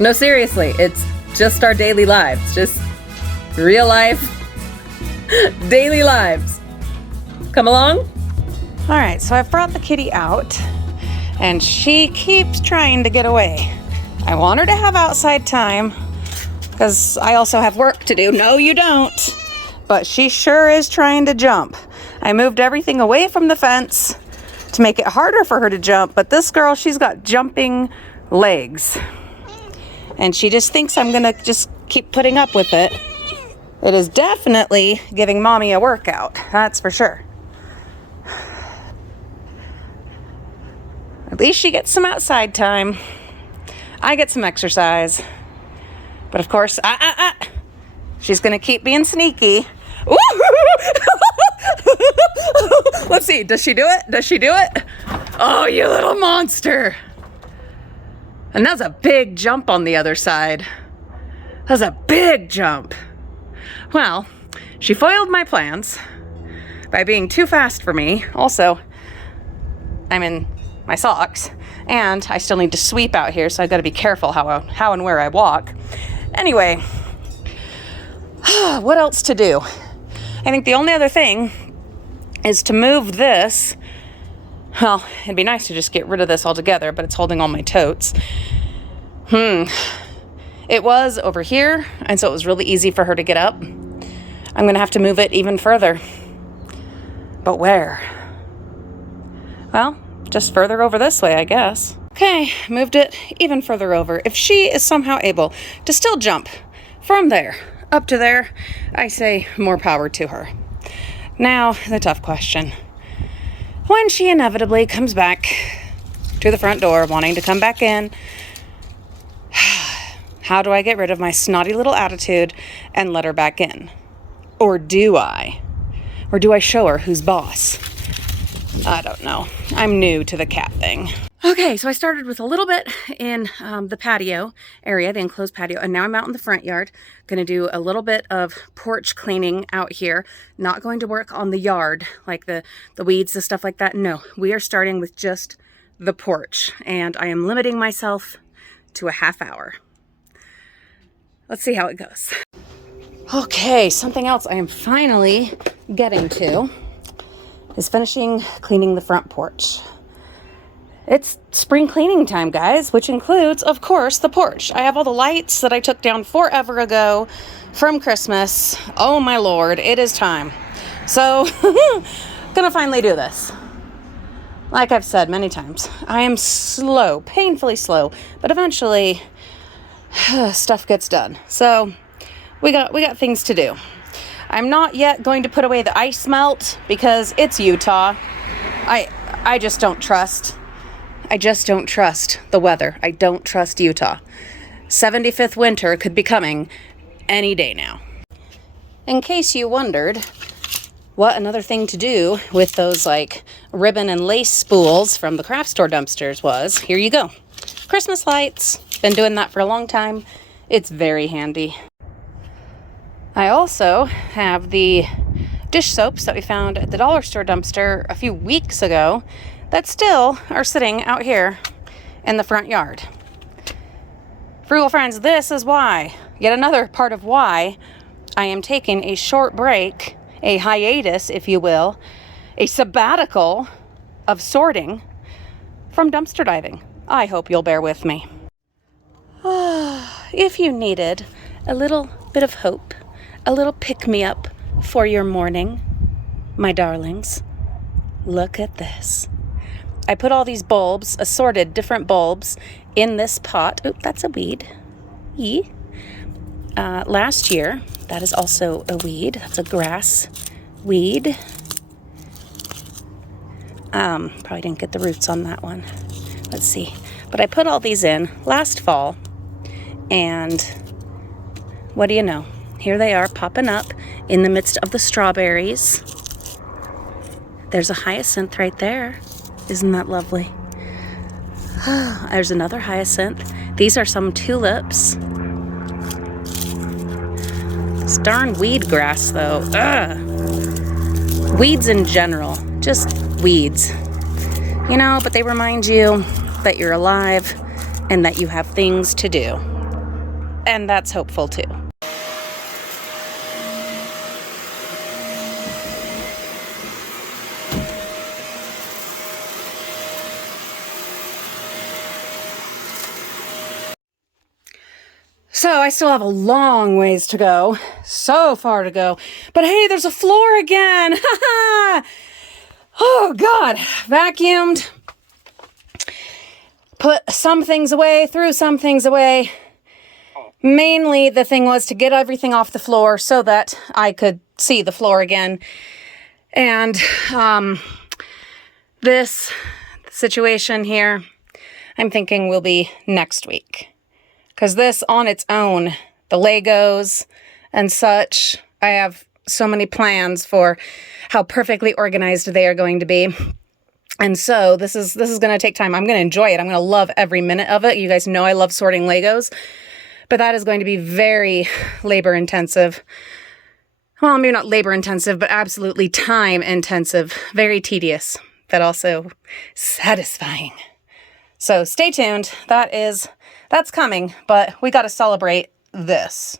No, seriously, it's just our daily lives. Just real life, daily lives. Come along. All right, so I've brought the kitty out, and she keeps trying to get away. I want her to have outside time, because I also have work to do. No, you don't. But she sure is trying to jump. I moved everything away from the fence to make it harder for her to jump, but this girl, she's got jumping legs. And she just thinks I'm gonna just keep putting up with it. It is definitely giving mommy a workout, that's for sure. At least she gets some outside time. I get some exercise. But of course, she's gonna keep being sneaky. Let's see, does she do it? Does she do it? Oh, you little monster. And that's a big jump on the other side. That's a big jump. Well, she foiled my plans by being too fast for me. Also, I'm in my socks, and I still need to sweep out here, so I've got to be careful how and where I walk. Anyway, what else to do? I think the only other thing is to move this. Well, it'd be nice to just get rid of this altogether, but it's holding all my totes. It was over here, and so it was really easy for her to get up. I'm gonna have to move it even further. But where? Well, just further over this way, I guess. Okay, moved it even further over. If she is somehow able to still jump from there up to there, I say more power to her. Now, the tough question. When she inevitably comes back to the front door, wanting to come back in, how do I get rid of my snotty little attitude and let her back in? Or do I? Or do I show her who's boss? I don't know. I'm new to the cat thing. Okay, so I started with a little bit in the patio area, the enclosed patio, and now I'm out in the front yard. Gonna do a little bit of porch cleaning out here. Not going to work on the yard, like the weeds and stuff like that. No, we are starting with just the porch, and I am limiting myself to a half hour. Let's see how it goes. Okay, something else I am finally getting to is finishing cleaning the front porch. It's spring cleaning time, guys, which includes, of course, the porch. I have all the lights that I took down forever ago from Christmas. Oh my Lord, it is time. So, gonna finally do this. Like I've said many times, I am slow, painfully slow, but eventually stuff gets done. So, we got things to do. I'm not yet going to put away the ice melt because it's Utah. I just don't trust. I just don't trust the weather. I don't trust Utah. 75th winter could be coming any day now. In case you wondered what another thing to do with those like ribbon and lace spools from the craft store dumpsters was, here you go. Christmas lights. Been doing that for a long time. It's very handy. I also have the dish soaps that we found at the dollar store dumpster a few weeks ago that still are sitting out here in the front yard. Frugal friends, this is why, yet another part of why I am taking a short break, a hiatus, if you will, a sabbatical of sorting from dumpster diving. I hope you'll bear with me. If you needed a little bit of hope, a little pick-me-up for your morning, my darlings, look at this. I put all these bulbs, assorted different bulbs, in this pot. Oop, that's a weed. Last year, that is also a weed. That's a grass weed. Probably didn't get the roots on that one. Let's see. But I put all these in last fall, and what do you know? Here they are popping up in the midst of the strawberries. There's a hyacinth right there. Isn't that lovely? There's another hyacinth. These are some tulips. This darn weed grass, though. Ugh. Weeds in general. Just weeds. You know, but they remind you that you're alive and that you have things to do. and that's hopeful too. So I still have a long ways to go, so far to go, but hey, there's a floor again. Oh God, vacuumed, put some things away, threw some things away. Mainly the thing was to get everything off the floor so that I could see the floor again. And this situation here, I'm thinking will be next week. Because this on its own, the Legos and such, I have so many plans for how perfectly organized they are going to be. And so this is going to take time. I'm going to enjoy it. I'm going to love every minute of it. You guys know I love sorting Legos. But that is going to be very labor intensive. Well, maybe not labor intensive, but absolutely time intensive. Very tedious, but also satisfying. So stay tuned. That's coming, but we got to celebrate this.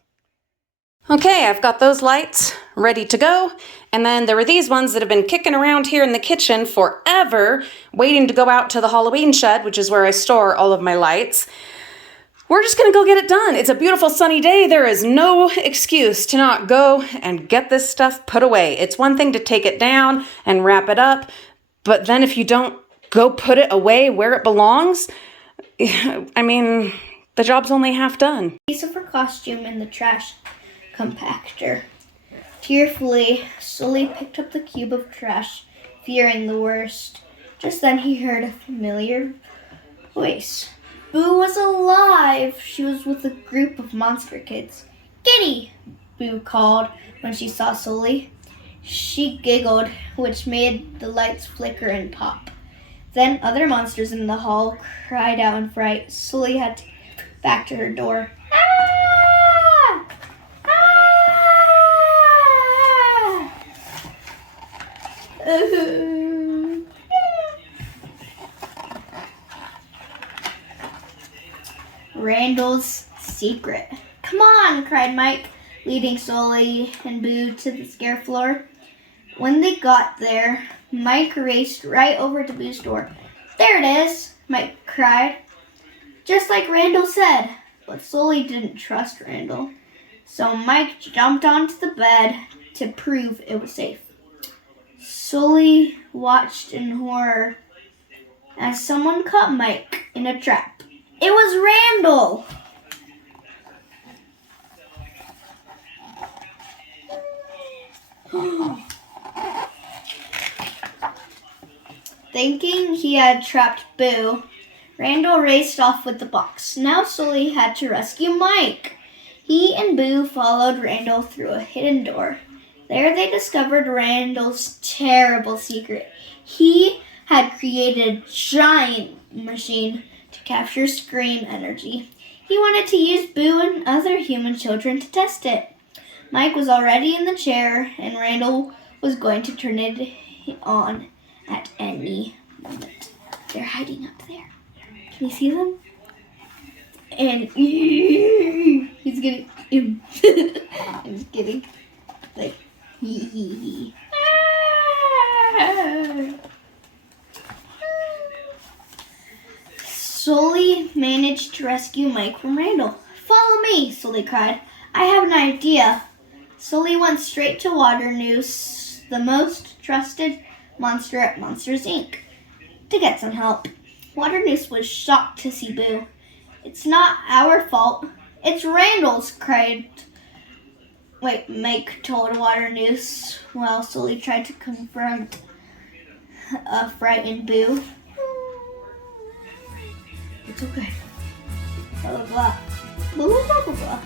Okay, I've got those lights ready to go. And then there were these ones that have been kicking around here in the kitchen forever, waiting to go out to the Halloween shed, which is where I store all of my lights. We're just gonna go get it done. It's a beautiful sunny day. There is no excuse to not go and get this stuff put away. It's one thing to take it down and wrap it up, but then if you don't go put it away where it belongs, I mean, the job's only half done. Piece of her costume in the trash compactor. Tearfully, Sully picked up the cube of trash, fearing the worst. Just then he heard a familiar voice. Boo was alive! She was with a group of monster kids. Kitty! Boo called when she saw Sully. She giggled, which made the lights flicker and pop. Then other monsters in the hall cried out in fright. Sully had to get back to her door. Ah! Ah! Randall's secret. Come on, cried Mike, leading Sully and Boo to the scare floor. When they got there, Mike raced right over to Boo's door. There it is, Mike cried. Just like Randall said. But Sully didn't trust Randall. So Mike jumped onto the bed to prove it was safe. Sully watched in horror as someone caught Mike in a trap. It was Randall! Thinking he had trapped Boo, Randall raced off with the box. Now Sully had to rescue Mike. He and Boo followed Randall through a hidden door. There they discovered Randall's terrible secret. He had created a giant machine to capture scream energy. He wanted to use Boo and other human children to test it. Mike was already in the chair, and Randall was going to turn it on at any moment. They're hiding up there. Can you see them? And he's getting... I'm just kidding. Like, hee. Sully managed to rescue Mike from Randall. Follow me, Sully cried. I have an idea. Sully went straight to Water Noose, the most trusted monster at Monsters, Inc., to get some help. Water Noose was shocked to see Boo. It's not our fault. It's Randall's, Mike told Water Noose while Sully tried to confront a frightened Boo. It's okay. Blah, blah, blah. Blah, blah, blah, blah.